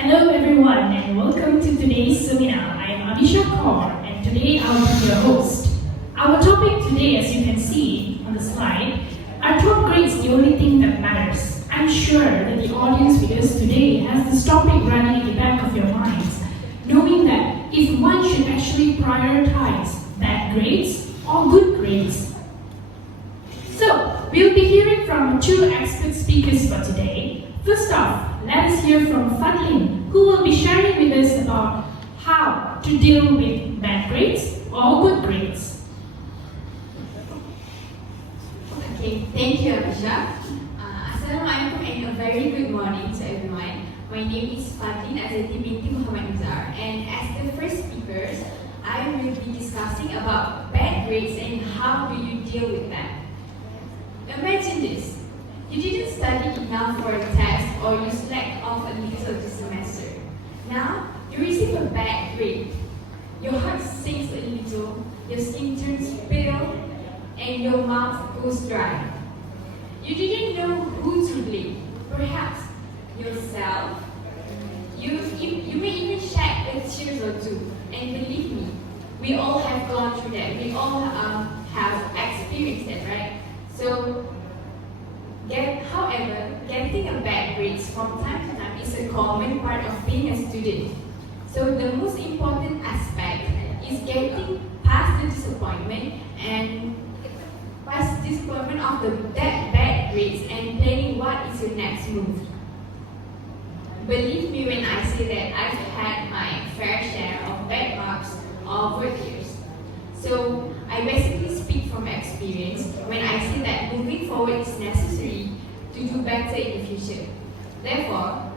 Hello everyone and welcome to today's seminar. I am AMISHA KAUR and today I will be your host. Our topic today, as you can see on the slide, are top grades the only thing that matters? I'm sure that the audience with us today has this topic running in the back of your minds, knowing that if one should actually prioritize bad grades or good grades. So, we'll be hearing from two expert speakers for today. First off, let us hear from FADLHLIN, who will be sharing with us about how to deal with bad grades or good grades. Okay, thank you, AMISHA. Assalamualaikum and a very good morning to everyone. My name is AZYYATI binti Muhammad Nizar, and as the first speakers, I will be discussing about bad grades and how do you deal with them. Imagine this. You didn't study enough for a test or you slacked off a little this semester. Now, you receive a bad grade. Your heart sinks a little, your skin turns pale, and your mouth goes dry. You didn't know who to blame. Perhaps yourself. You may even shed a tear or two. And believe me, we all have gone through that. We all have experienced it, right? So, however, getting a bad grades from time to time is a common part of being a student. So the most important aspect is getting past the disappointment of that bad grades and planning what is your next move. Believe me when I say that I've had my fair share of bad marks or work years. So I basically speak from experience when I say that moving forward is necessary to do better in the future. Therefore,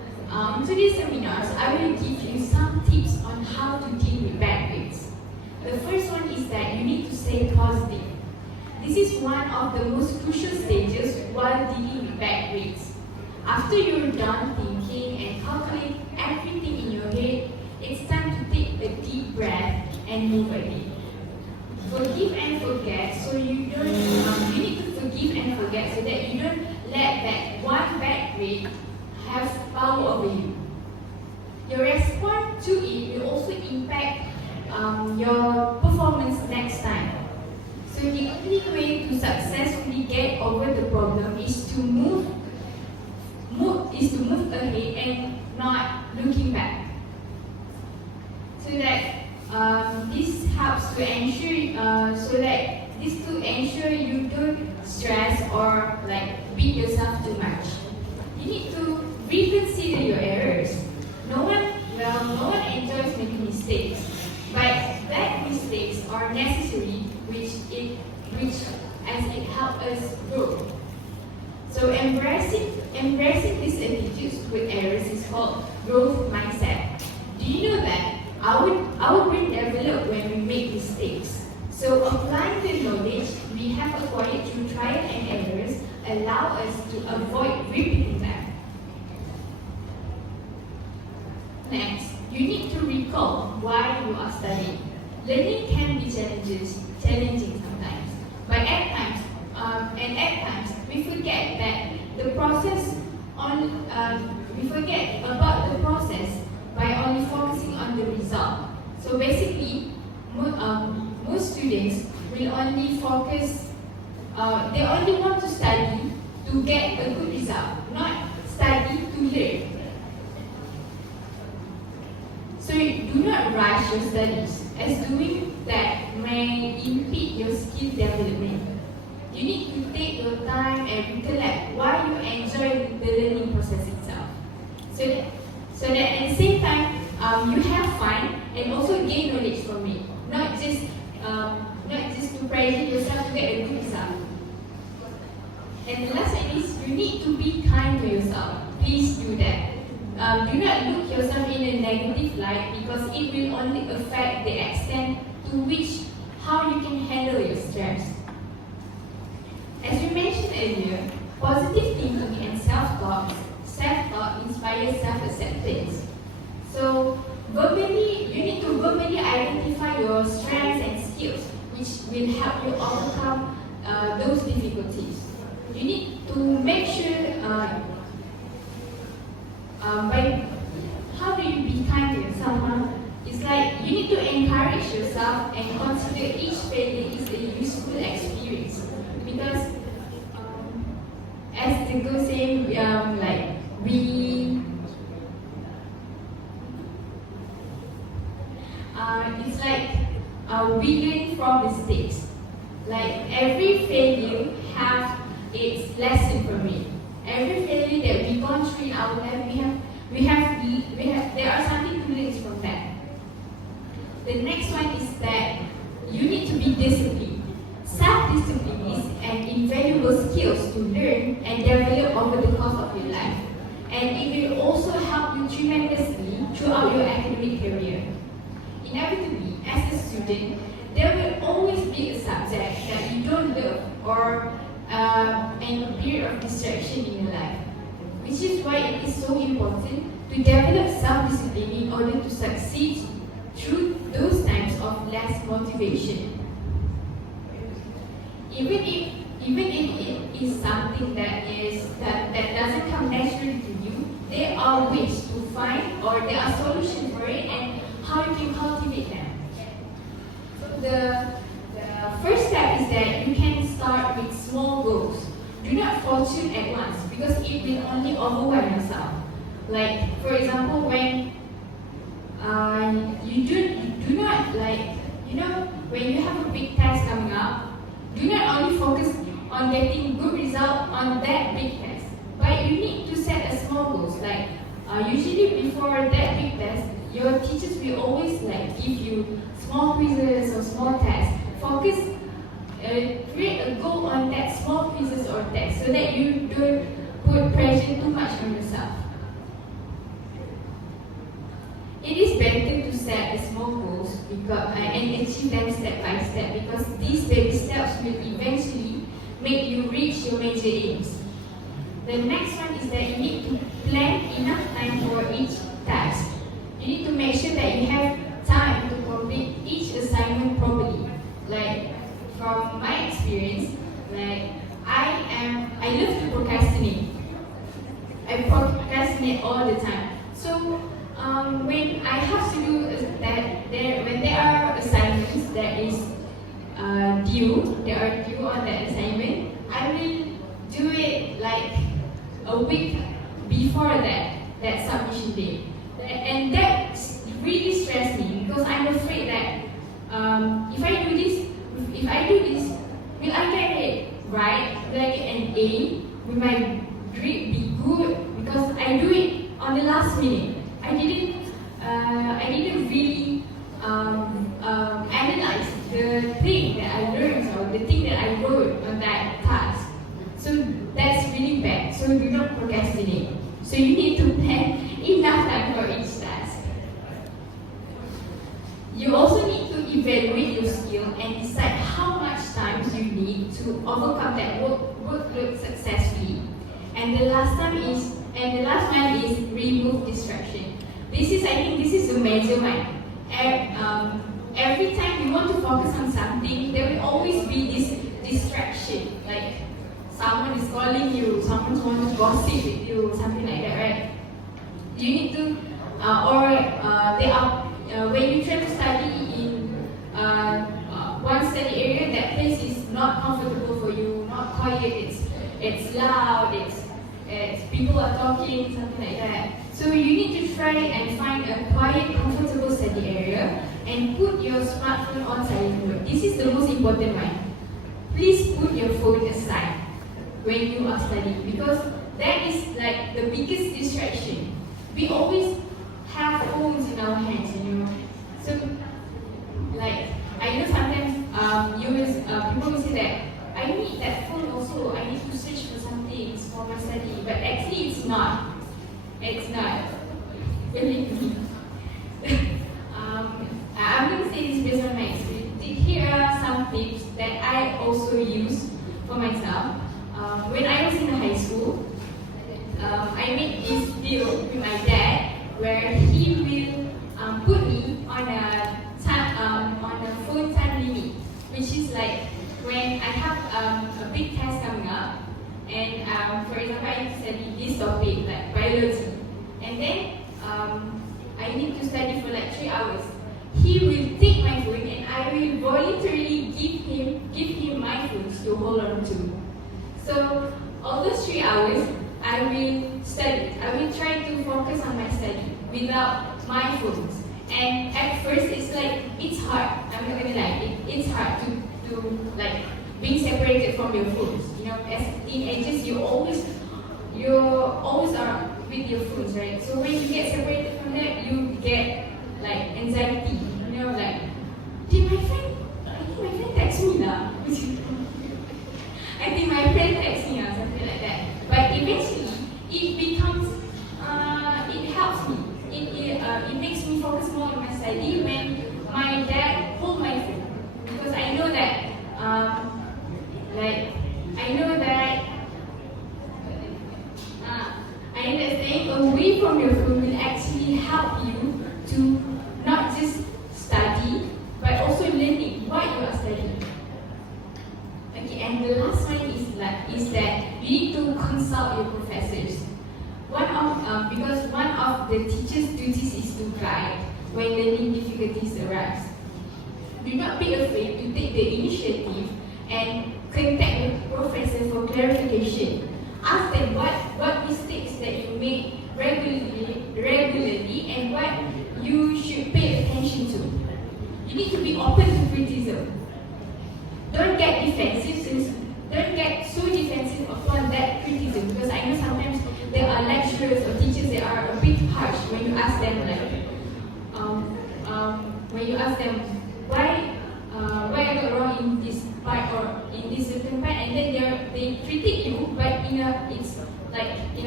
today's seminars, I will give you some tips on how to deal with bad grades. The first one is that you need to stay positive. This is one of the most crucial stages while dealing with bad grades. After you're done thinking and calculating everything in your head, it's time to take a deep breath and move ahead. Forgive and forget, so you don't. You need to forgive and forget so that you don't let that one bad grade have power over you. Your response to it will also impact your performance next time. So the only way to successfully get over the problem is to move ahead and not looking back. So that this helps to ensure you don't stress or beat yourself too much. You need to reconsider your errors. No one enjoys making mistakes, but that mistakes are necessary, which as it helps us grow. So embracing these attitudes with errors is called growth mindset. Do you know that our brain develops when we make mistakes? So applying the knowledge we have acquired through trial and errors allow us to avoid repeating them. Next, you need to recall why you are studying. Learning can be challenging sometimes, but at times we forget that we forget about the process by only focusing on the result. So basically, most students will only focus. They only want to study to get a good result, not study to learn. So do not rush your studies, as doing that may impede your skill development. You need to take your time and recollect why you enjoy the learning process itself. So that at the same time, you have fun and also gain knowledge from it, not just to pressure yourself to get a good result. And the last one is you need to be kind to yourself. Please do that. Do not look yourself in a negative light because it will only affect the extent to how you can handle your stress. As we mentioned earlier, positive thinking and self-talk inspires self-acceptance. So you need to verbally identify your strengths and skills, which will help you overcome those difficulties. You need to make sure how do like you need to encourage yourself and consider each failure is a useful experience. Because as the girl saying, like it's like we learn from mistakes. Like every failure have its lesson from it. Every failure that we've gone through in our life, there are something to learn from that. The next one is that you need to be disciplined. Self-discipline is an invaluable skill to learn and develop over the course of your life. And it will also help you tremendously throughout your academic career. Inevitably, as a student, there will always be a subject that you don't love or a period of distraction in your life. Which is why it is so important to develop self-discipline in order to succeed through those times of less motivation. Even if it is something that doesn't come naturally to you, there are ways to find, or there are solutions for it and how you can cultivate them. So the first step is that you can start with small goals. Do not fortune at once because it will only overwhelm yourself. Like for example, when you do not like, when you have a big test coming up, do not only focus on getting good result on that big test, but you need to set a small goals. Like usually before that big test, your teachers will always like give you small quizzes or small tests. Focus, create a goal on that small quizzes or tests so that you don't put pressure too much on yourself. It is better to set the small goals and achieve them step by step, because these baby steps will eventually make you reach your major aims. The next one is that you need to plan enough time for each task. You need to make sure that you have time to complete each assignment properly. Like from my experience, like I love to procrastinate. I procrastinate all the time. So when I have to do that, when there are assignments that is due on that assignment, I will do it like a week before that submission date. And that really stressed me because I'm afraid that if I do this, will I get it right? Will I get an A? Will my grade be good? Because I do it on the last minute. I didn't really analyze the thing that I learned or the thing that I wrote on that task. So that's really bad. So do not procrastinate. So you need to plan enough time for each task. You also need to evaluate your skill and decide how much time you need to overcome that workload successfully. And the last one is remove distraction. I think this is a major one. Every time you want to focus on something, there will always be this distraction. Like someone is calling you, someone wants to gossip with you, something like that, right? You need to, when you try to study in one study area, that place is not comfortable for you, not quiet, it's loud, it's people are talking, something like that. So you need to try and find a quiet, comfortable study area and put your smartphone on silent mode. This is the most important one. Please put your phone aside when you are studying, because that is like the biggest distraction. We always have phones in our hands, So, like, I know sometimes people will say that I need that phone also. I need to search for some things for my study, but actually it's not. It's not. Believe me. I'm going to say this based on my experience. Here are some tips that I also use for myself. When I was in high school, I made this deal with my dad where he will put me on a phone time limit, which is like when I have a big test coming up, and for example, I need to study this topic like biology, and then I need to study for like 3 hours. he will take my phone and I will voluntarily give him my phones to hold on to. So all those 3 hours, I will study. I will try to focus on my study without my phones. And at first, it's hard. I'm not gonna lie. It's hard to like being separated from your phones. You know, as teenagers, you always are with your phones, right? So when you get separated from that, you get like anxiety. You know, like, I think my friend text me lah. I think my friend text me or something like that. But eventually, it becomes, it helps me. It makes me focus more on my study when my dad hold my phone, because I know that, staying away from your phone will actually help you to not just study, but also learning what you are studying. Okay, and the last one is that you need to consult your professors. Because one of the teacher's duties is to guide when learning difficulties arise. Do not be afraid to take the initiative and contact your professor for clarification. Ask them what mistakes that you make regularly and what you should pay attention to. You need to be open to criticism. Don't get defensive, don't get so defensive upon that criticism, because I know sometimes there are lecturers or teachers that are a bit harsh when you ask them why I got wrong in this part or in this certain part, and then they critique you, but in a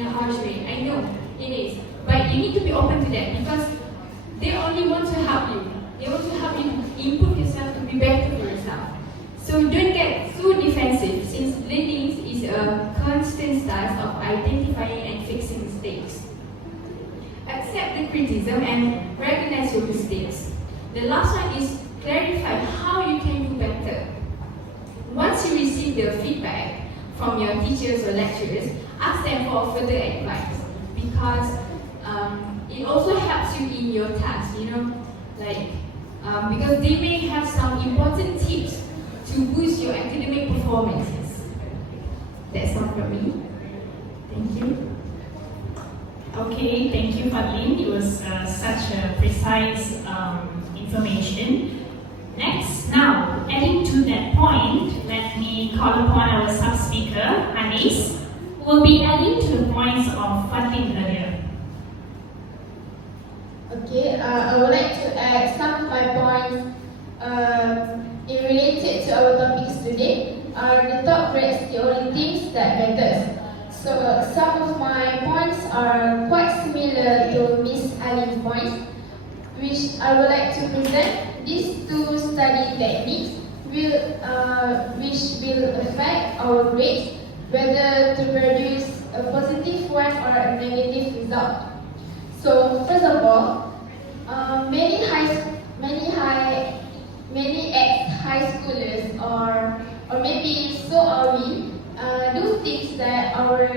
harsh way. I know it is, but you need to be open to that, because they only want to help you. They want to help you improve yourself to be better for yourself. So don't get so defensive, since learning is a constant task of identifying and fixing mistakes. Accept the criticism and recognize your mistakes. The last one is clarify how you can do better. Once you receive the feedback from your teachers or lecturers, ask them for further advice, because it also helps you in your task, because they may have some important tips to boost your academic performances. That's all from me. Thank you. Okay, thank you, FADLHLIN. It was such a precise information. Next, now, adding to that point, let me call upon our sub-speaker, HANIS, who will be adding to the points of FADLHLIN earlier. Okay, I would like to add some of my points related to our topics today. Are the top grades the only things that matters? So some of my points are quite similar to Miss Ali's points, which I would like to present. These two study techniques which will affect our grades, whether to produce a positive one or a negative result. So first of all, many ex-high schoolers or maybe so are we do things that our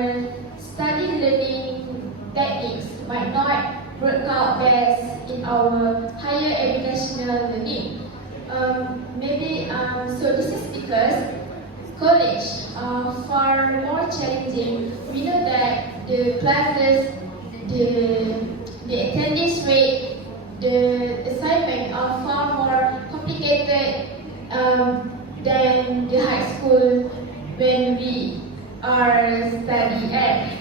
study learning techniques might not work out best in our higher educational learning. So this is because college are far more challenging. We know that the classes, the attendance rate, the assignment are far more complicated than the high school when we are studying at.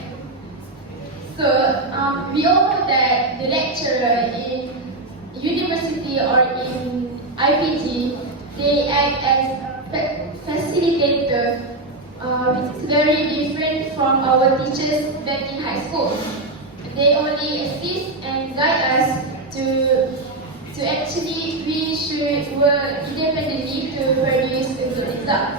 So we all know that the lecturer in university or in IPG, they act as facilitator, which is very different from our teachers back in high school. They only assist and guide us to actually we should work independently to produce a good result.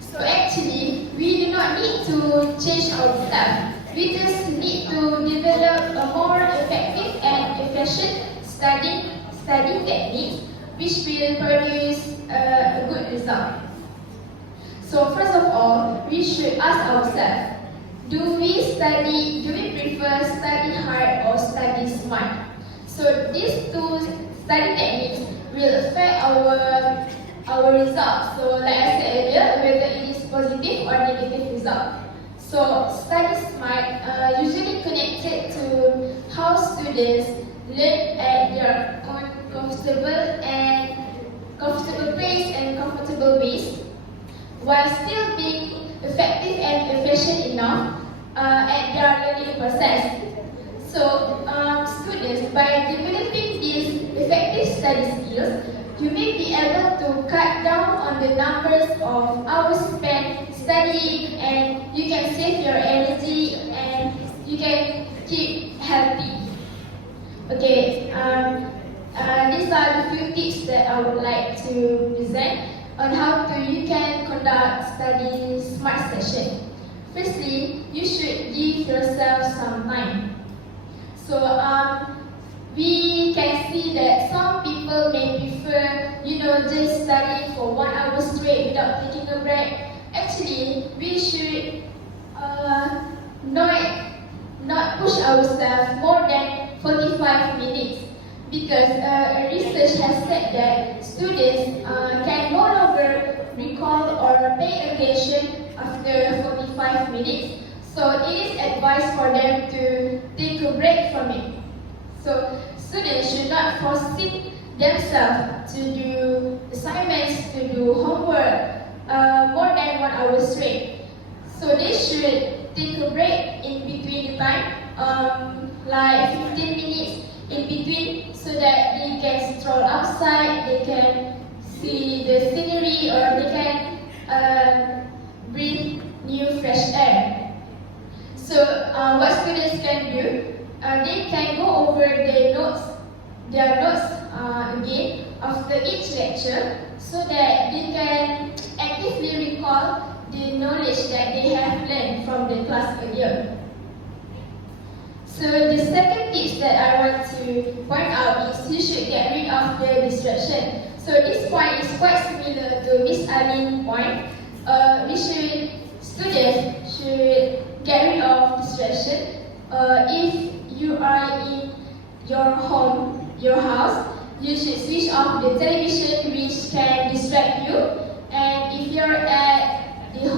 So actually, we do not need to change our stuff. We just need to develop a more effective and efficient study technique which will produce a good result. So first of all, we should ask ourselves, do we prefer study hard or study smart? So these two study techniques will affect our results. So like I said earlier, whether it is positive or negative result. So study smart usually connected to how students learn at their comfortable pace and comfortable ways, while still being effective and efficient enough at their learning process. So students, by developing these effective study skills, you may be able to cut down on the numbers of hours spent studying, and you can save your energy and you can keep healthy. Okay, these are the few tips that I would like to present on how you can conduct study smart session. Firstly, you should give yourself some time. So we can see that some people may prefer, just studying for 1 hour straight without taking a break. Actually, we should not push ourselves more than 45 minutes, because research has said that students can no longer recall or pay attention after 45 minutes. So it is advised for them to take a break from it. So students should not force themselves to do assignments, to do homework more than 1 hour straight. So they should take a break in between the time, like 15 minutes in between, so that they can stroll outside, they can see the scenery, or they can breathe new fresh air. So what students can do, they can go over their notes again after each lecture, so that they can actively recall the knowledge that they have learned from the class earlier. So the second tip that I want to point out is you should get rid of the distraction. So this point is quite similar to Miss Ali's point. Students should get rid of distraction. If you are in your house, you should switch off the television, which can distract you. And if you're at the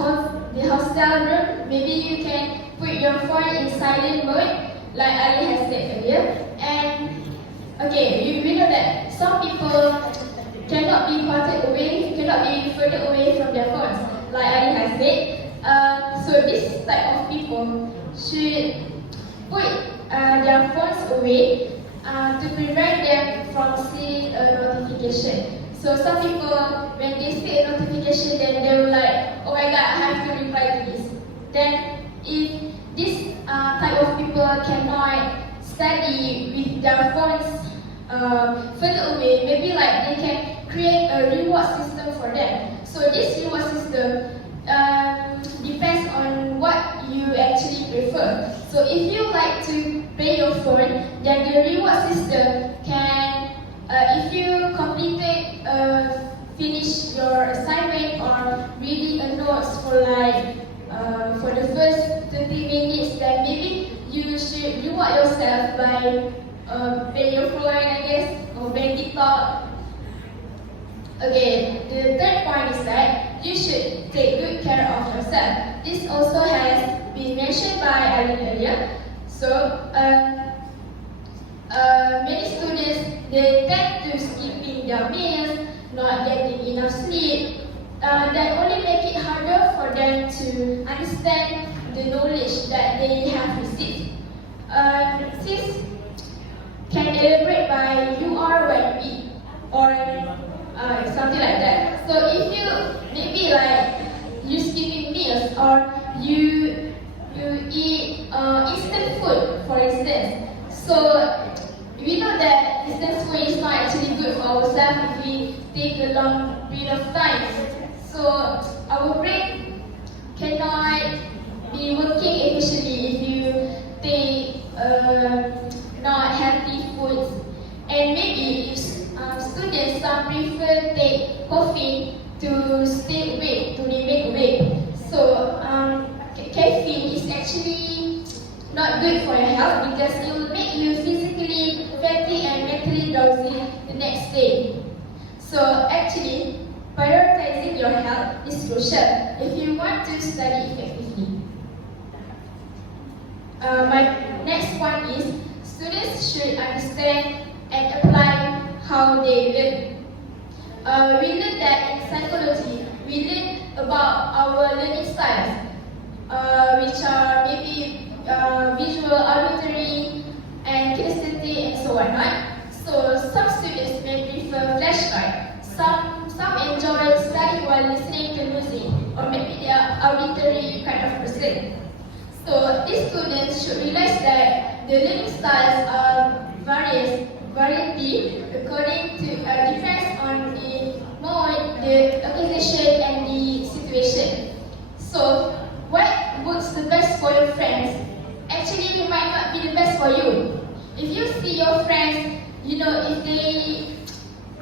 hostel room, maybe you can put your phone in silent mode, like Ali has said earlier. And we know that some people cannot be further away from their phones, like Ali has said. So this type of people should put their phones away to prevent them from seeing a notification. So some people, when they see a notification, then they will like, oh my god, I have to reply to this. Then if this type of people cannot study with their phones further away, maybe like they can create a reward system for them. So this reward system depends on what you actually prefer. So if you like to play your phone, then the reward system can, if you completed, finish your assignment or reading a notes for like for the first 30 minutes, then maybe you should reward yourself by playing your phone, I guess, or playing TikTok. Okay, the third point is that you should take good care of yourself. This also has been mentioned by Aline earlier. So many students, they tend to skipping their meals, not getting enough sleep. That only make it harder for them to understand the knowledge that they have received. This can elaborate by you are what you eat, or something like that. So if you maybe like you skipping meals, or you eat instant food, for instance. So we know that instant food is not actually good for ourselves if we take a long period of time. So our brain cannot be working efficiently if you take not healthy foods. And maybe if students, some prefer take coffee to stay awake, to remain awake. So caffeine is actually not good for your health, because it will make you physically fatty drowsy the next day. So actually, prioritizing your health is crucial if you want to study effectively. My next point is students should understand and apply how they learn. We learn that in psychology, we learn about our learning styles, which are maybe visual, auditory, and kinesthetic, and so on, right? So some students may prefer flashcard. Some enjoy studying while listening to music, or maybe they are auditory kind of person. So these students should realize that the learning styles are variety according to depends on the mode, the occasion, and the situation. So what works the best for your friends actually might not be the best for you. If you see your friends, you know, if they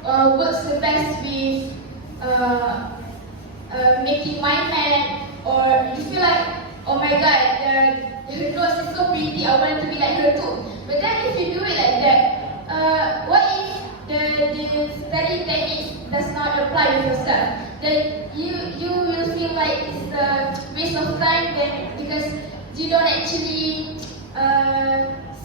works the best with making mind map, or you feel like, oh my god, her nose is so pretty, I want to be like her too. But then if you do it like that, what if the study techniques does not apply with yourself? Then you will feel like it's a waste of time then, because you don't actually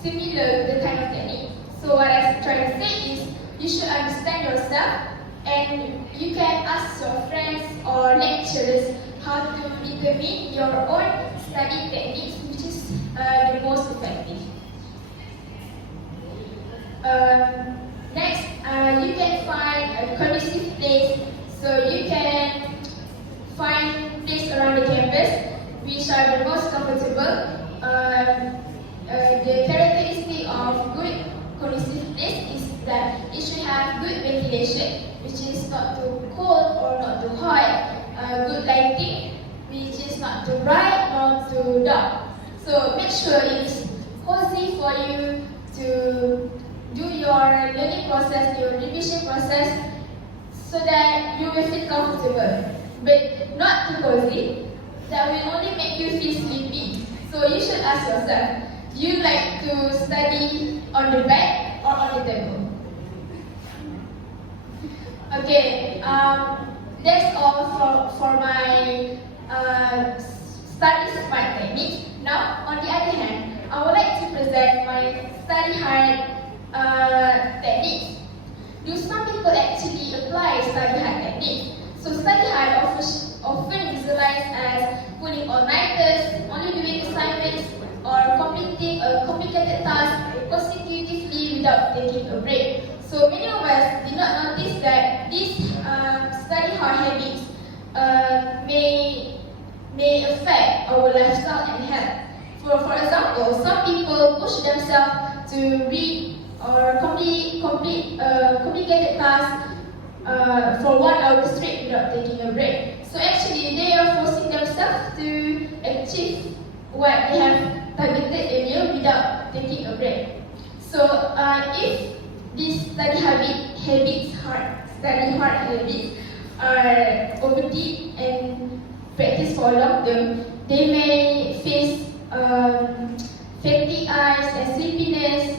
similar the kind of technique. So what I'm trying to say is you should understand yourself, and you can ask your friends or lecturers how to determine your own study techniques, which is the most effective. Next, you can find a conducive place. So you can find place around the campus which are the most comfortable. The characteristic of good conducive place is that it should have good ventilation, which is not too cold or not too hot. Good lighting, which is not too bright nor too dark. So make sure it is cozy for you to do your learning process, your revision process, so that you will feel comfortable. But not too cozy, that will only make you feel sleepy. So you should ask yourself, do you like to study on the bed or on the table? Okay, that's all for my study smart technique. Now, on the other hand, I would like to present my study hard technique. Do some people actually apply study hard technique? So study hard often visualized as pulling all-nighters, only doing assignments, or completing a complicated task consecutively without taking a break. So many of us did not notice that these study hard habits may affect our lifestyle and health. For example, some people push themselves to read or complete complicated tasks for 1 hour straight without taking a break. So actually, they are forcing themselves to achieve what they have targeted earlier without taking a break. So if these study hard habits are overdid and practiced for a long term, they may face fatty eyes and sleepiness.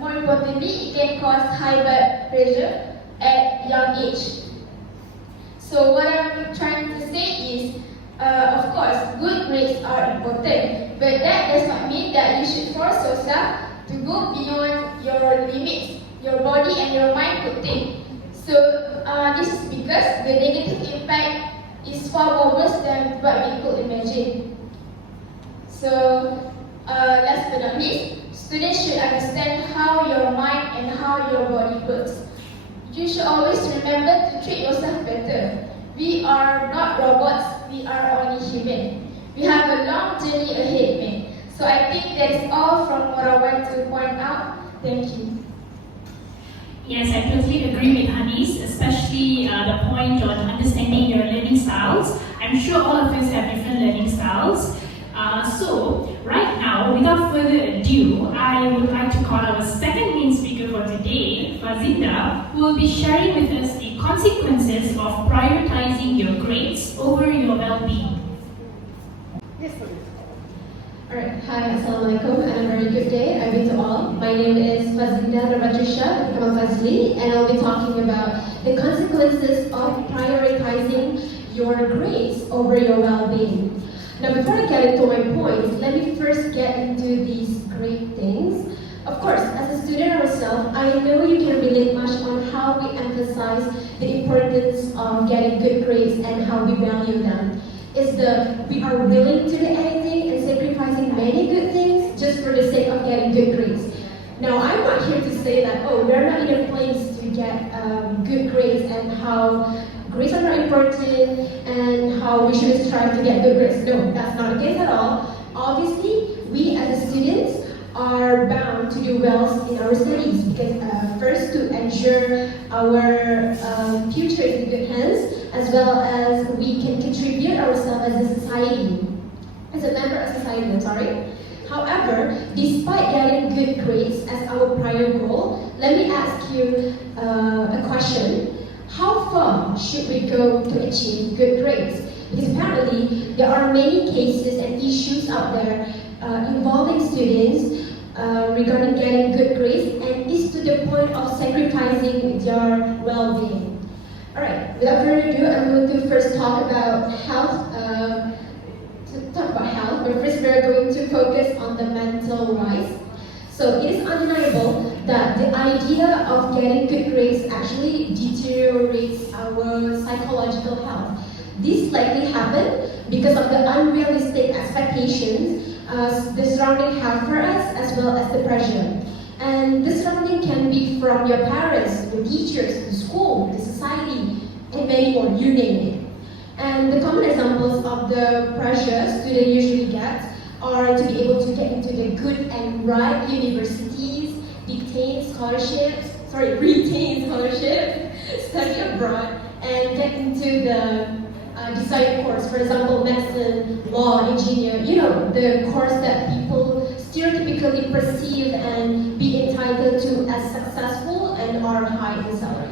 More importantly, it can cause high blood pressure at young age. So what I'm trying to say is, of course, good grades are important, but that does not mean that you should force yourself to go beyond your limits your body and your mind could take. So this is because the negative impact is far more worse than what we could imagine. So last but not least, students should understand how your mind and how your body works. You should always remember to treat yourself better. We are not robots, we are only human. We have a long journey ahead, man. So I think that is all from what I want to point out. Thank you. Yes, I totally agree with Hanis, especially the point on understanding your learning styles. I'm sure all of us have different learning styles. So, right now, without further ado, I would like to call our second main speaker for today, Fazinda, who will be sharing with us the consequences of prioritizing your grades over your well-being. Alright, hi, assalamualaikum, and a very good day, I bid to all. My My name is FAZINDA or BATRISYIA, become a FAZLHLIN, and I'll be talking about the consequences of prioritizing your grades over your well-being. Now, before I get into my points, let me first get into these great things. Of course, as a student ourselves, I know you can relate much on how we emphasize the importance of getting good grades and how we value them. It's we are willing to do anything and sacrificing many good things just for the sake of getting good grades. Now, I'm not here to say that, oh, we're not in a place to get good grades and how grades are not important and how we should strive to get good grades. No, that's not the case at all. Obviously, we as students are bound to do well in our studies because first to ensure our future is in good hands, as well as we can contribute ourselves as a society, as a member of society, I'm sorry. However, despite getting good grades as our prior goal, let me ask you a question. How far should we go to achieve good grades? Because apparently, there are many cases and issues out there involving students regarding getting good grades, and it's to the point of sacrificing their well-being. Alright, without further ado, I'm going to first talk about health. But first we're going to focus on the mental wise. So it is undeniable that the idea of getting good grades actually deteriorates our psychological health. This likely happened because of the unrealistic expectations the surrounding have for us, as well as the pressure. And this surrounding can be from your parents, the teachers, the school, the society, and many more, you name it. And the common examples of the pressure students usually get are to be able to get into the good and right universities, retain scholarships, study abroad, and get into the desired course. For example, medicine, law, engineer, the course that people stereotypically perceive and be entitled to as successful and are high in salary.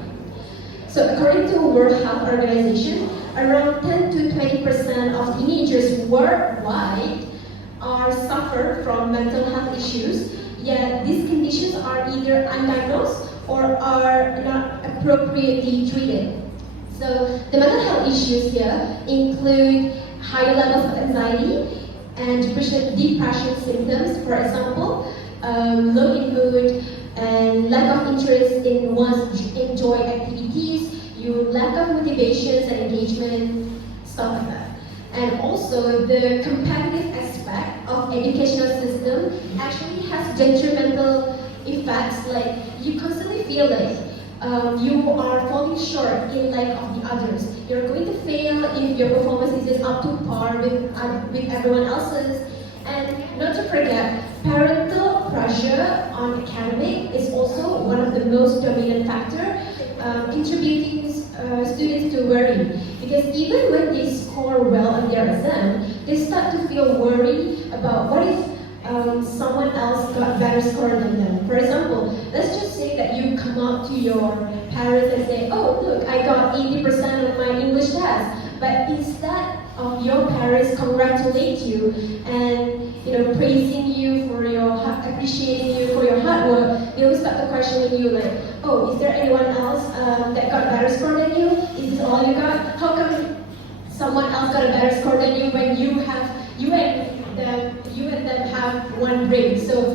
So according to World Health Organization, around 10 to 20% of teenagers worldwide suffer from mental health issues, yet these conditions are either undiagnosed or are not appropriately treated. So the mental health issues here include higher levels of anxiety and depression symptoms, for example, low in mood and lack of interest in one's enjoyed activities, lack of motivations and engagement, stuff like that. And also the competitive aspect of educational system actually has detrimental effects, like you constantly feel like you are falling short in like of the others. You're going to fail if your performance isn't up to par with everyone else's. And not to forget, parental pressure on academic is also one of the most dominant factor contributing students to worry. Because even when they score well on their exam, they start to feel worried about what if someone else got better score than them. For example, let's just say that you come up to your parents and say, oh look, I got 80% of my English test. But instead of your parents congratulate you and praising you for appreciating you for your hard work, they will start to question you like, oh, is there anyone else that got better score than you? Is this all you got? How come someone else got a better score than you when you and them have one grade? So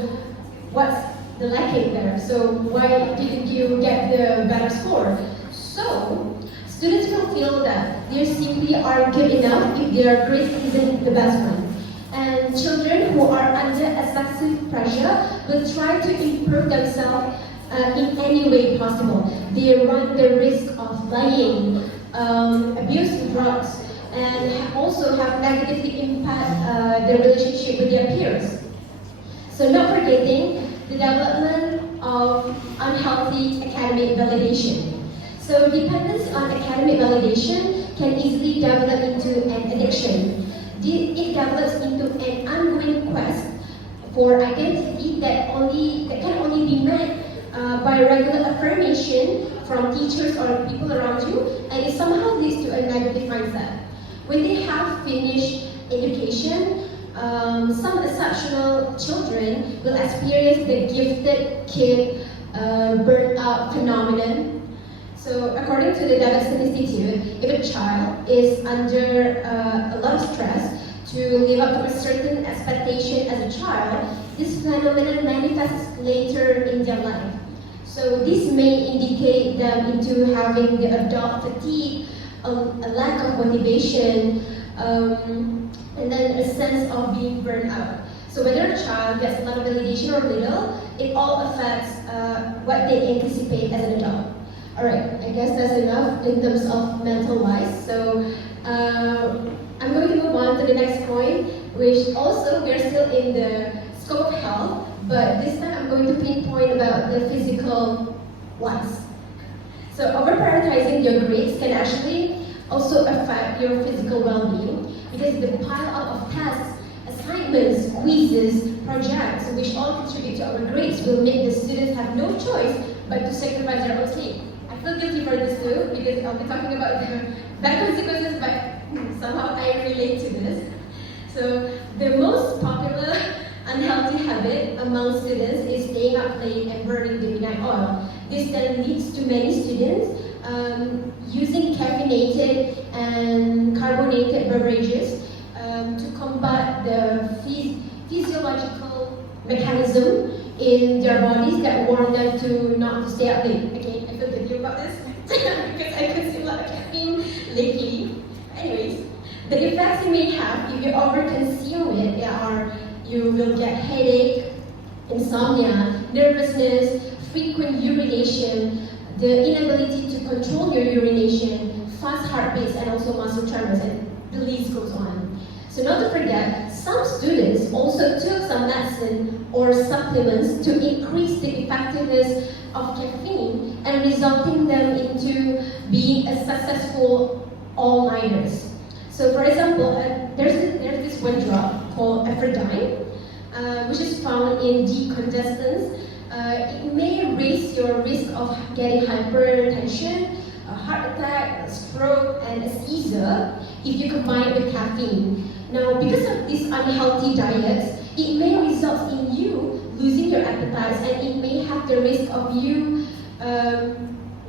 what's the lacking there? So why didn't you get the better score? So students will feel that they simply are good enough if their grades isn't the best one. And children who are under excessive pressure will try to improve themselves in any way possible. They run the risk of lying, abusing drugs, and also have negatively impact their relationship with their peers. So not forgetting the development of unhealthy academic validation. So dependence on academic validation can easily develop into an addiction. It develops into an ongoing quest for identity that can only be met by regular affirmation from teachers or people around you, and it somehow leads to a negative mindset. When they have finished education, some exceptional children will experience the gifted kid burnout phenomenon. So according to the Davidson Institute, if a child is under a lot of stress to live up to a certain expectation as a child, this phenomenon manifests later in their life. So this may indicate them into having the adult fatigue, a lack of motivation, and then a sense of being burned out. So whether a child gets a lot of validation or little, it all affects what they anticipate as an adult. Alright, I guess that's enough in terms of mental wise. So I'm going to move on to the next point, which also we're still in the scope of health, but this time I'm going to pinpoint about the physical ones. So over-prioritizing your grades can actually also affect your physical well-being, because the pile up of tests, assignments, quizzes, projects, which all contribute to our grades, will make the students have no choice but to sacrifice their own sleep. I feel guilty for this too, because I'll be talking about the bad consequences, but somehow I relate to this. So the most popular unhealthy habit among students is staying up late and burning the midnight oil. This then leads to many students using caffeinated and carbonated beverages to combat the physiological mechanism in their bodies that warn them to not to stay up late. Okay, I feel guilty about this because I consume a lot of caffeine lately. Anyways, the effects it may have if you overconsume it are you will get headache, insomnia, nervousness, frequent urination, the inability to control your urination, fast heartbeats, and also muscle tremors, and the list goes on. So not to forget, some students also took some medicine or supplements to increase the effectiveness of caffeine and resulting them into being a successful all-nighters. So for example, there's this one drug called Aphrodite, which is found in decongestants. It may raise your risk of getting hypertension, a heart attack, a stroke, and a seizure if you combine it with caffeine. Now, because of these unhealthy diets, it may result in you losing your appetite, and it may have the risk of you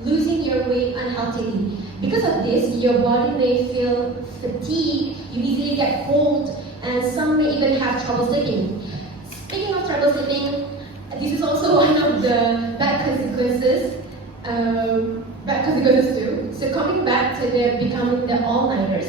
losing your weight unhealthily. Because of this, your body may feel fatigued, you easily get cold, and some may even have trouble sleeping. Speaking of trouble sleeping, this is also one of the bad consequences too. So coming back to the becoming the all-nighters,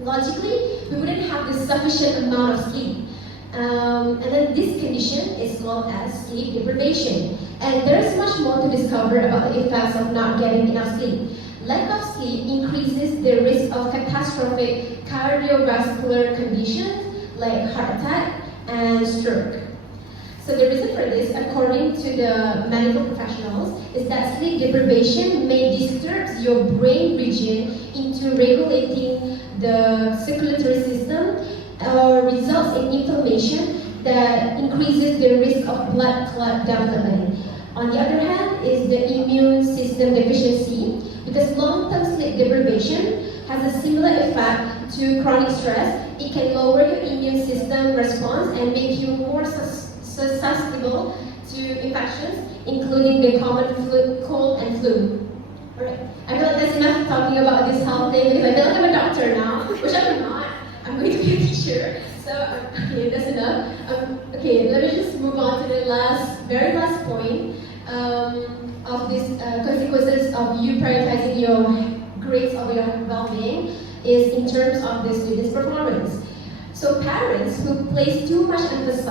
logically, we wouldn't have the sufficient amount of sleep. And then this condition is called as sleep deprivation. And there's much more to discover about the effects of not getting enough sleep. Lack of sleep increases the risk of catastrophic cardiovascular conditions like heart attack and stroke. So the reason for this, according to the medical professionals, is that sleep deprivation may disturb your brain region into regulating the circulatory system or results in inflammation that increases the risk of blood clot development. On the other hand, is the immune system deficiency, because long-term sleep deprivation has a similar effect to chronic stress. It can lower your immune system response and make you more susceptible to infections, including the common cold and flu. Alright, I feel like that's enough talking about this health thing, because I feel like I'm a doctor now, which I'm not. I'm going to be a teacher. So, okay, that's enough. Okay, let me just move on to the very last point of these consequences of you prioritizing your grades over your well-being is in terms of the student's performance. So parents who place too much emphasis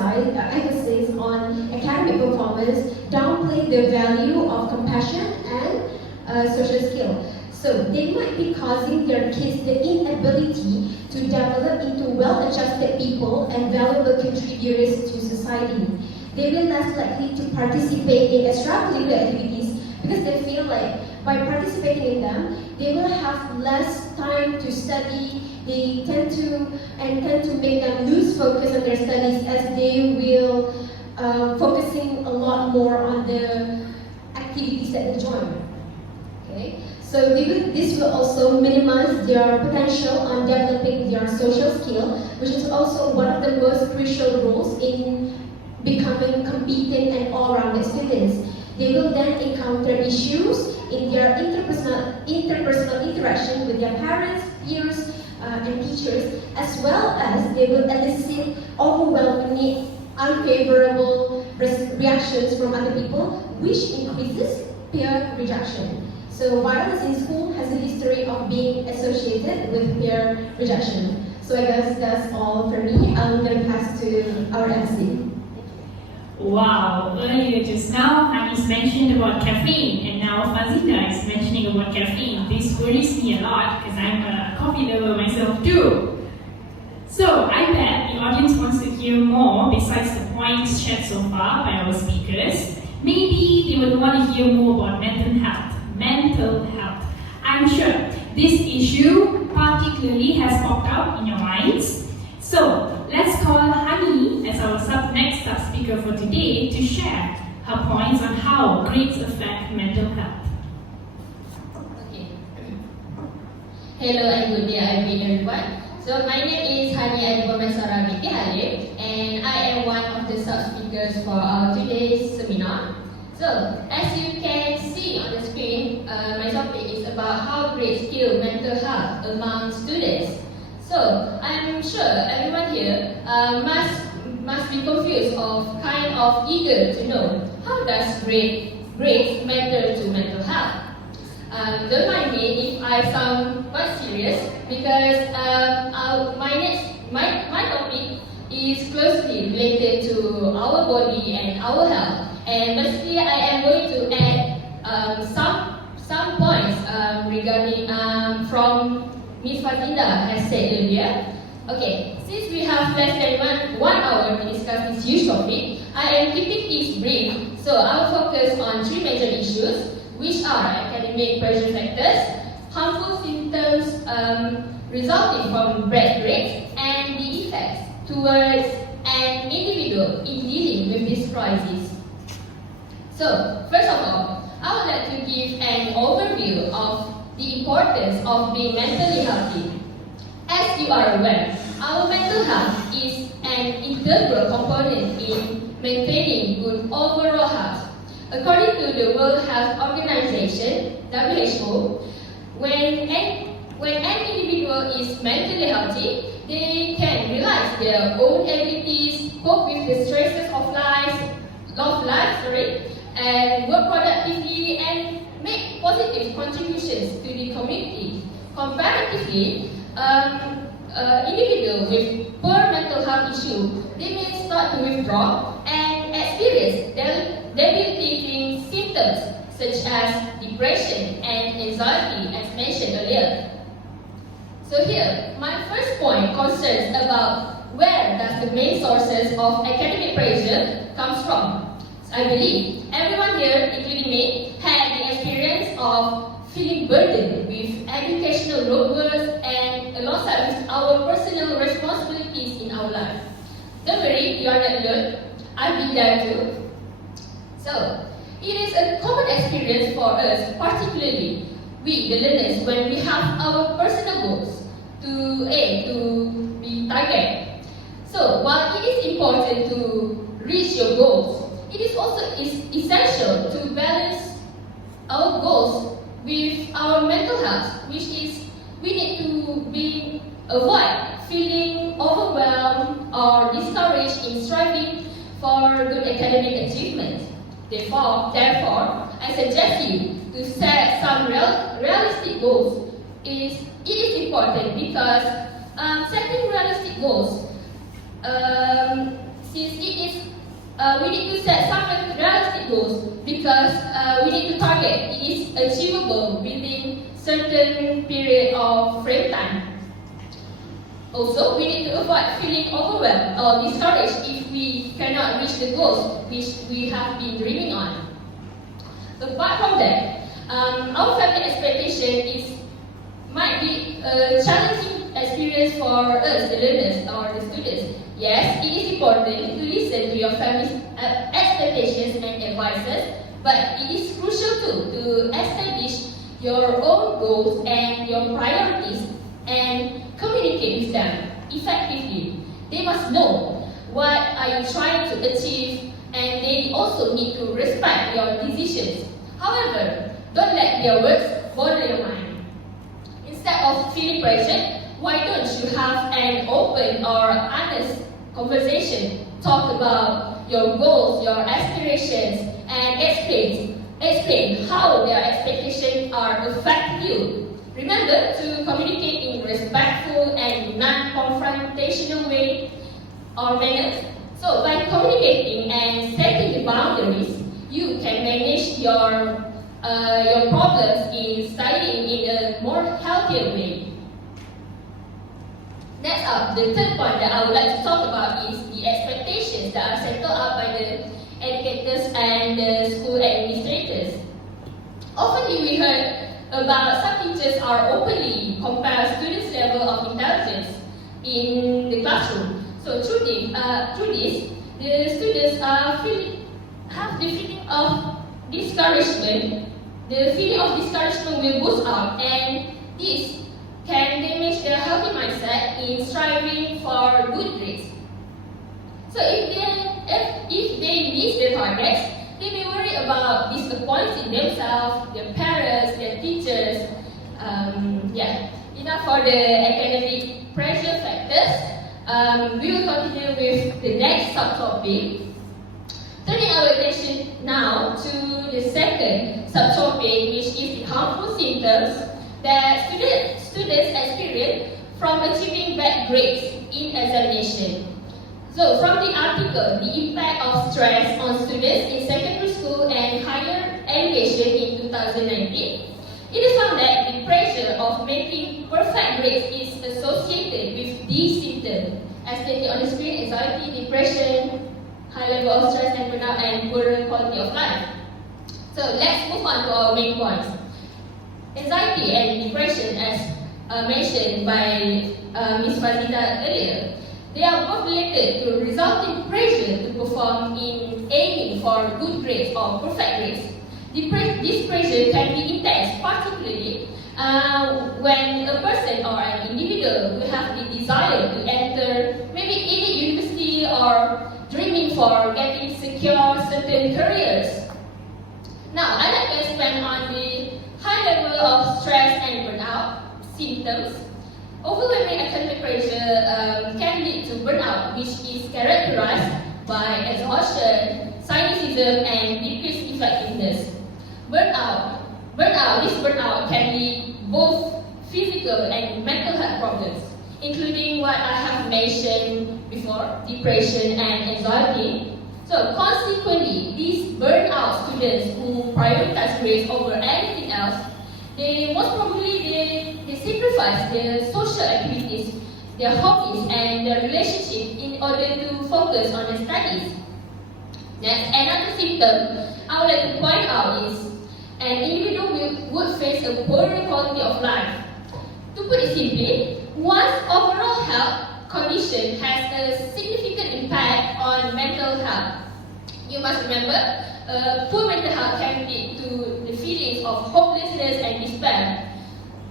on academic performance downplay the value of compassion and social skill. So they might be causing their kids the inability to develop into well-adjusted people and valuable contributors to society. They will less likely to participate in extracurricular activities because they feel like by participating in them, they will have less time to study. They tend to make them lose focus on their studies, as they will focusing a lot more on the activities that they join. Okay, So this will also minimize their potential on developing their social skill, which is also one of the most crucial roles in becoming competent and all-rounded students. They will then encounter issues in their interpersonal interaction with their parents, peers, and teachers, as well as they will elicit overwhelmingly unfavorable reactions from other people, which increases peer rejection. So violence in school has a history of being associated with peer rejection. So I guess that's all for me. I'm going to pass to our MC. Wow, earlier just now, HANIS mentioned about caffeine, and now Fazinda is mentioning about caffeine. This worries me a lot because I'm a coffee lover myself too. So I bet the audience wants to hear more besides the points shared so far by our speakers. Maybe they would want to hear more about mental health. I'm sure this issue particularly has popped up in your minds. So let's call HANI as our next speaker for today to share her points on how grades affect mental health. Okay. Hello and good day everyone. So my name is HANI ADIBA MAISARA and I am one of the sub-speakers for our today's seminar. So as you can see on the screen, my topic is about how grades kill mental health among students. So I'm sure everyone here must be confused of kind of eager to know how does grades matter to mental health. Don't mind me if I sound quite serious because my topic is closely related to our body and our health. And basically, I am going to add some points regarding from Ms. Fazinda has said earlier. Okay, since we have less than one hour to discuss this huge topic, I am keeping this brief. So I will focus on three major issues, which are academic pressure factors, harmful symptoms resulting from bad grades, and the effects towards an individual in dealing with this crisis. So, first of all, I would like to give an overview of the importance of being mentally healthy. As you are aware, our mental health is an integral component in maintaining good overall health. According to the World Health Organization, WHO, when an individual is mentally healthy, they can realize their own abilities, cope with the stresses of life, and work productively and make positive contributions to the community. Comparatively, individuals with poor mental health issue, they may start to withdraw and experience debilitating symptoms such as depression and anxiety as mentioned earlier. So here, my first point concerns about where does the main sources of academic pressure comes from. I believe everyone here, including me, had the experience of feeling burdened with educational loadworks and alongside with our personal responsibilities in our life. Don't worry, you are not alone. I've been there too. So, it is a common experience for us, particularly we, the learners, when we have our personal goals to be targeted. So, while it is important to reach your goals, it is also essential to balance our goals with our mental health, which is we need to avoid feeling overwhelmed or discouraged in striving for good academic achievement. Therefore, I suggest you to set some realistic goals. It is important because setting realistic goals, since it is we need to set some realistic goals because we need to target it is achievable within certain period of frame time. Also, we need to avoid feeling overwhelmed or discouraged if we cannot reach the goals which we have been dreaming on. Apart from that, our family expectation might be a challenging experience for us, the learners or the students. Yes, it is important to listen to your family's expectations and advices, but it is crucial too to establish your own goals and your priorities and communicate with them effectively. They must know what are you trying to achieve, and they also need to respect your decisions. However, don't let their words bother your mind. Instead of feeling pressured, why don't you have an open or honest conversation? Talk about your goals, your aspirations, and explain how their expectations are affecting you. Remember to communicate in respectful and non-confrontational way or manner. So by communicating and setting the boundaries, you can manage your problems in studying in a more healthier way. Next up, the third point that I would like to talk about is the expectations that are set up by the educators and the school administrators. Often we heard about some teachers are openly compare students' level of intelligence in the classroom. So through this, the students have the feeling of discouragement. The feeling of discouragement will boost up, and this can damage their healthy mindset in striving for good grades. So if they miss their targets, they may worry about disappointing themselves, their parents, their teachers. Enough for the academic pressure factors. We will continue with the next subtopic. Turning our attention now to the second subtopic, which is the harmful symptoms that students experience from achieving bad grades in examination. So from the article, the impact of stress on students in secondary school and higher education in 2019, it is found that the pressure of making perfect grades is associated with these symptoms, as stated on the screen: anxiety, depression, high level of stress and burnout, and poorer quality of life. So let's move on to our main points. Anxiety and depression, as mentioned by Ms. FAZINDA earlier, they are both related to resulting pressure to perform in aiming for good grades or perfect grades. This pressure can be intense, particularly when a person or an individual will have the desire to enter maybe any university or dreaming for getting secure certain careers. Now, I'd like to expand on the high level of stress and burnout symptoms. Overwhelming academic pressure can lead to burnout, which is characterized by exhaustion, cynicism, and decreased effectiveness. This burnout can lead both physical and mental health problems, including what I have mentioned before, depression and anxiety. So consequently, these burnout students who prioritize grades over anything else, they most probably they sacrifice their social activities, their hobbies, and their relationship in order to focus on their studies. Next, another symptom I would like to point out is an individual would face a poorer quality of life. To put it simply, one's overall health condition has a significant impact on mental health. You must remember, poor mental health can lead to the feelings of hopelessness and despair.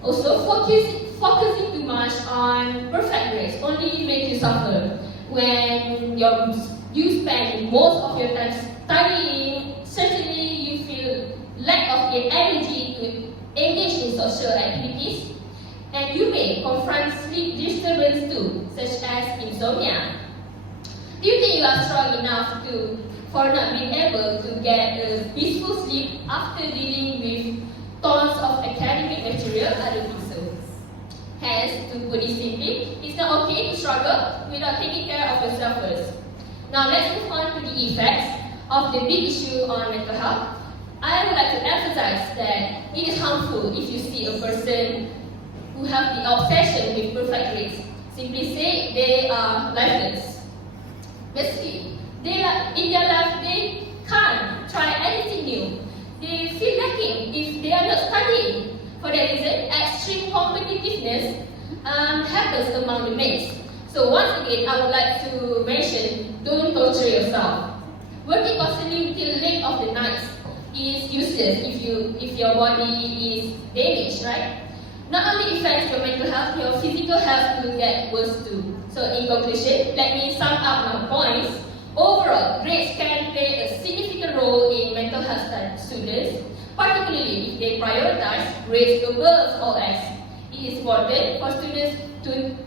Also, focusing too much on perfect grades only makes you suffer. When you spend most of your time studying, certainly you feel lack of energy to engage in social activities, and you may confront sleep disturbance too, such as insomnia. Do you think you are strong enough for not being able to get a peaceful sleep after dealing with tons of academic material? I don't think so. Hence, to put it simply, it's not okay to struggle without taking care of yourself first. Now let's move on to the effects of the big issue on mental health. I would like to emphasize that it is harmful if you see a person who have the obsession with perfect grades. Simply say they are lifeless. Basically, in their life they can't try anything new. They feel lacking if they are not studying. For that reason, extreme competitiveness happens among the mates. So once again, I would like to mention, don't torture yourself. Working constantly until late of the night is useless if your body is damaged, right? Not only affects your mental health, your physical health will get worse too. So in conclusion, let me sum up my points. Overall, grades can play a significant role in mental health students, particularly if they prioritize grades above all else. It is important for students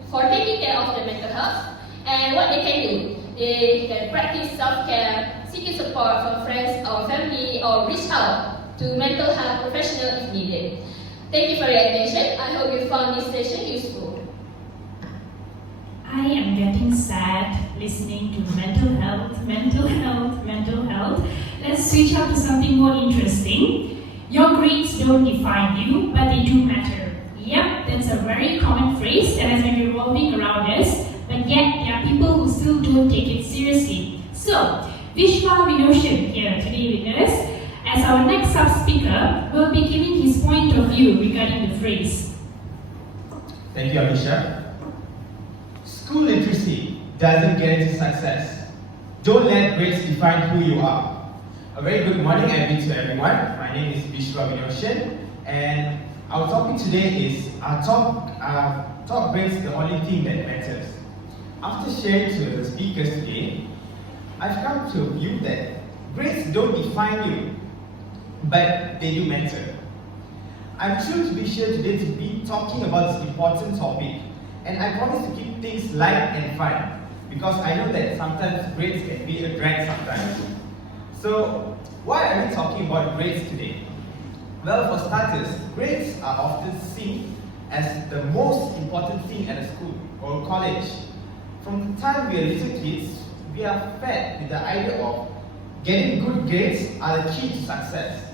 for taking care of their mental health, and what they can do. They can practice self-care, seeking support from friends or family, or reach out to mental health professionals if needed. Thank you for your attention. I hope you found this session useful. I am getting sad listening to mental health, mental health, mental health. Let's switch up to something more interesting. Your grades don't define you, but they do matter. Yep, that's a very common phrase that has been revolving around us, but yet there are people who still don't take it seriously. So, VHIESHVAA here today with us, as our next sub-speaker will be giving his point of view regarding the phrase. Thank you, AMISHA. School literacy doesn't guarantee success. Don't let grades define who you are. A very good morning to everyone. My name is VHIESHVAA, and our topic today is top grades the only thing that matters. After sharing to the speakers today, I've come to a view that grades don't define you, but they do matter. I'm thrilled to be here today to be talking about this important topic, and I promise to keep things light and fun, because I know that sometimes grades can be a drag sometimes. So, why are we talking about grades today? Well, for starters, grades are often seen as the most important thing at a school or college. From the time we are little kids, we are fed with the idea of getting good grades are the key to success.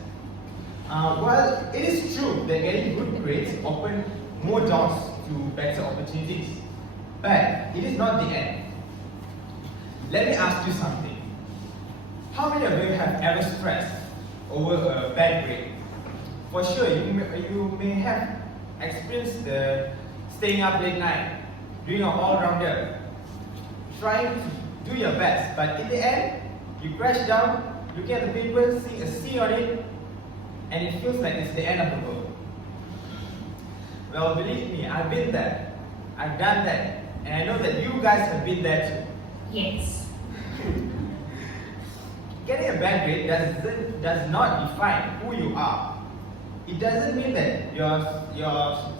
While it is true that getting good grades open more doors to better opportunities, but it is not the end. Let me ask you something. How many of you have ever stressed over a bad grade? For sure, you may have experienced the staying up late night, doing an all-rounder, trying to do your best, but in the end, you crash down, look at the paper, see a C on it, and it feels like it's the end of the world. Well, believe me, I've been there. I've done that, and I know that you guys have been there too. Yes. Getting a bad grade does not define who you are. It doesn't mean that you're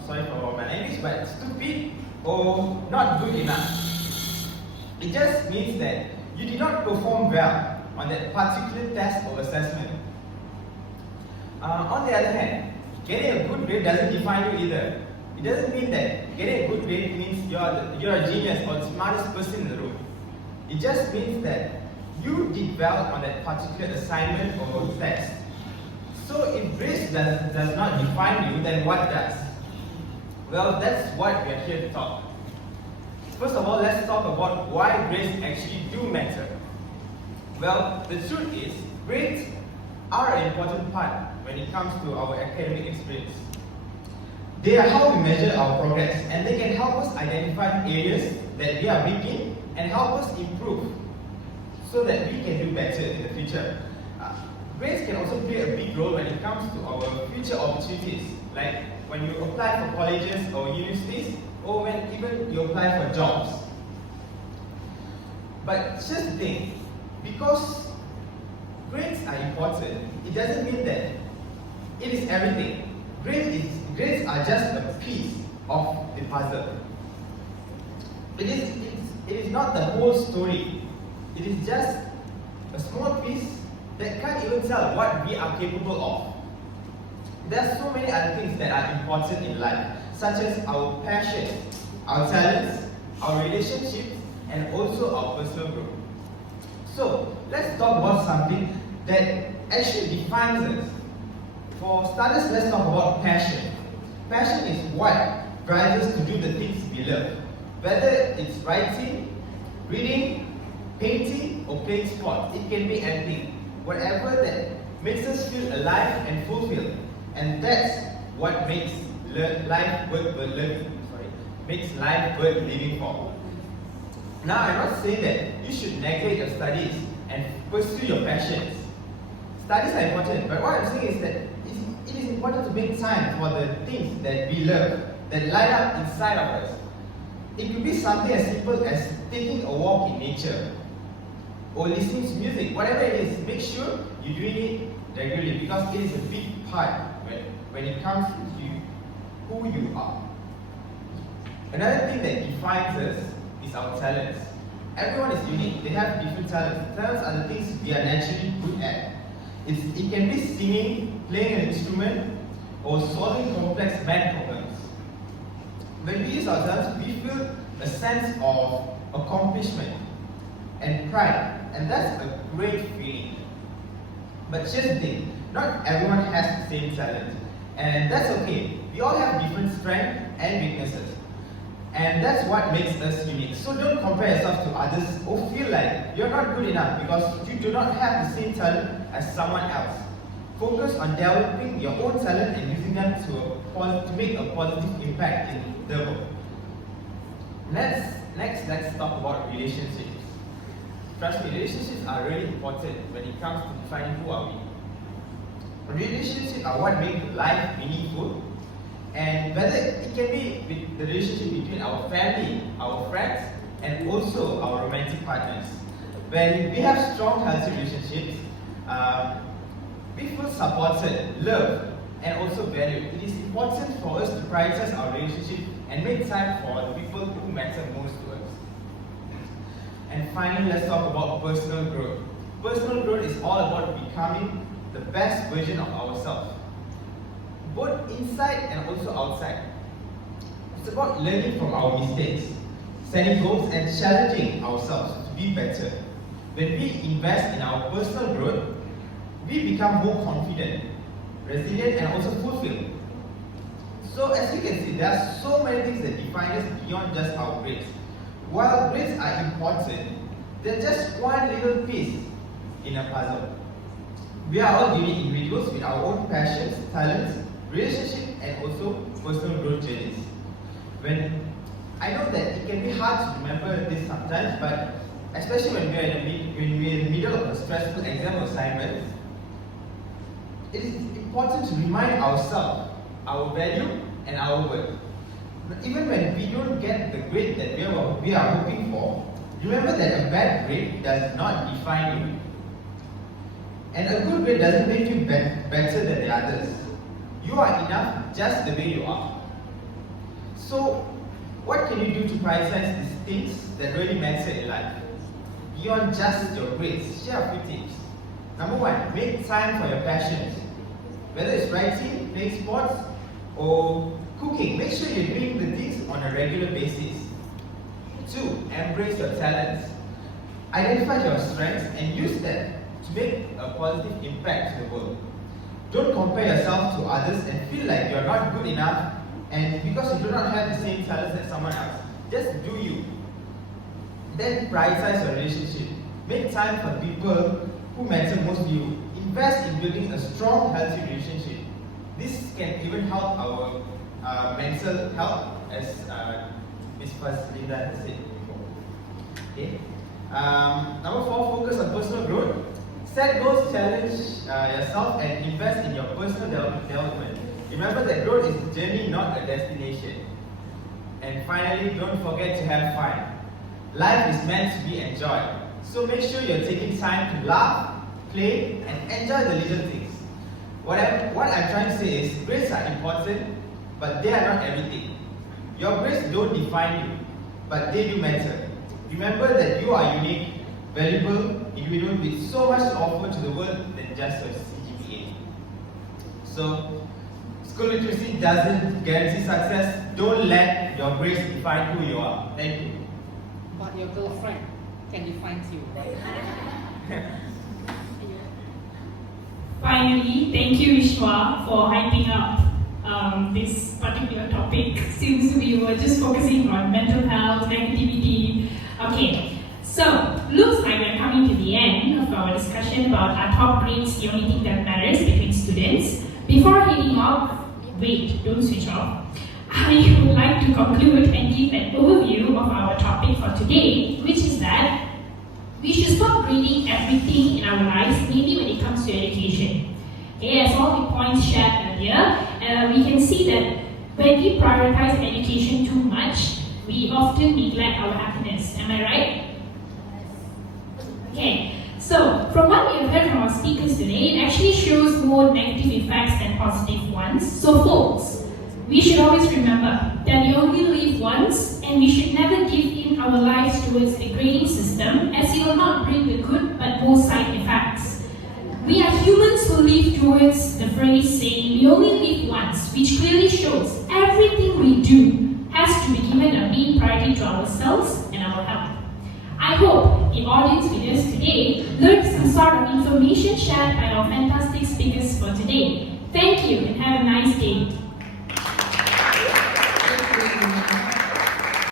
sorry for my language, but stupid or not good enough. It just means that you did not perform well on that particular test or assessment. On the other hand, getting a good grade doesn't define you either. It doesn't mean that getting a good grade means you're a genius or the smartest person in the room. It just means that you did well on that particular assignment or test. So if grades does not define you, then what does? Well, that's what we are here to talk. First of all, let's talk about why grades actually do matter. Well, the truth is, grades are an important part when it comes to our academic experience. They are how we measure our progress, and they can help us identify areas that we are weak in and help us improve so that we can do better in the future. Grades can also play a big role when it comes to our future opportunities, like when you apply for colleges or universities, or when even you apply for jobs. But here's the thing, because grades are important, it doesn't mean that it is everything. Grades are just a piece of the puzzle. It is not the whole story. It is just a small piece that can't even tell what we are capable of. There are so many other things that are important in life, such as our passion, our talents, our relationships, and also our personal growth. So, let's talk about something that actually defines us. For starters, let's talk about passion. Passion is what drives us to do the things we love. Whether it's writing, reading, painting, or playing sport, it can be anything. Whatever that makes us feel alive and fulfilled. And that's what makes life worth living for. Now, I'm not saying that you should neglect your studies and pursue your passions. studies are important, but what I'm saying is that it is important to make time for the things that we love, that light up inside of us. It could be something as simple as taking a walk in nature, or listening to music, whatever it is. Make sure you're doing it regularly, because it is a big part when it comes to who you are. Another thing that defines us is our talents. Everyone is unique. They have different talents. Talents are the things we are naturally good at. It can be singing, playing an instrument, or solving complex math problems. When we use our talents, we feel a sense of accomplishment and pride, and that's a great feeling. But here's the thing, not everyone has the same talent, and that's okay. We all have different strengths and weaknesses, and that's what makes us unique. So don't compare yourself to others or feel like you're not good enough because you do not have the same talent as someone else. Focus on developing your own talent and using them to make a positive impact in the world. Next, let's talk about relationships. Trust me, relationships are really important when it comes to defining who are we. Relationships are what make life meaningful, and whether it can be with the relationship between our family, our friends, and also our romantic partners. When we have strong, healthy relationships, we feel supported, loved, and also valued. It is important for us to prioritize our relationship and make time for the people who matter most to us. And finally, let's talk about personal growth. Personal growth is all about becoming the best version of ourselves, both inside and also outside. It's about learning from our mistakes, setting goals, and challenging ourselves to be better. When we invest in our personal growth, we become more confident, resilient, and also fulfilled. So as you can see, there are so many things that define us beyond just our grades. While grades are important, they're just one little piece in a puzzle. We are all unique individuals with our own passions, talents, relationships, and also personal growth journeys. I know that it can be hard to remember this sometimes, but especially when we're in the middle of a stressful exam assignment, it is important to remind ourselves our value and our worth. Even when we don't get the grade that we are hoping for, remember that a bad grade does not define you. And a good grade doesn't make you better than the others. You are enough just the way you are. So, what can you do to prioritize these things that really matter in life? Beyond just your grades, share a few tips. Number one, make time for your passions. Whether it's writing, playing sports, or cooking, make sure you're doing the things on a regular basis. 2, embrace your talents. Identify your strengths and use them to make a positive impact to the world. Don't compare yourself to others and feel like you're not good enough, and because you do not have the same talents as someone else. Just do you. Then prioritize your relationship. Make time for people who matter most to you. Invest in building a strong, healthy relationship. This can even help our mental health, as Ms. FAZINDA has said before. Okay. Number 4, focus on personal growth. Set goals, challenge yourself, and invest in your personal development. Remember that growth is a journey, not a destination. And finally, don't forget to have fun. Life is meant to be enjoyed. So make sure you're taking time to laugh, play, and enjoy the little things. What I'm trying to say is, grades are important, but they are not everything. Your grades don't define you, but they do matter. Remember that you are unique, valuable individual with so much to offer to the world than just your CGPA. So, school literacy doesn't guarantee success. Don't let your grades define who you are. Thank you. But your girlfriend can define you. Finally, thank you, VHIESHVAA, for hyping up this particular topic, since we were just focusing on mental health, negativity. Okay, so looks like we're coming to the end of our discussion about are top grades the only thing that matters between students. Before heading off, wait, don't switch off. I would like to conclude and give an overview of our topic for today, which is that We should stop grading everything in our lives, mainly when it comes to education. Okay, as all the points shared earlier, we can see that when we prioritize education too much, we often neglect our happiness. Am I right? Okay, so from what we have heard from our speakers today, it actually shows more negative effects than positive ones. So folks, we should always remember that we only live once, and we should never give in our lives towards the grading system, as it will not bring the good but both side effects. We are humans who live towards the phrase saying we only live once, which clearly shows everything we do has to be given a main priority to ourselves and our health. I hope the audience with us today learned some sort of information shared by our fantastic speakers for today. Thank you and have a nice day.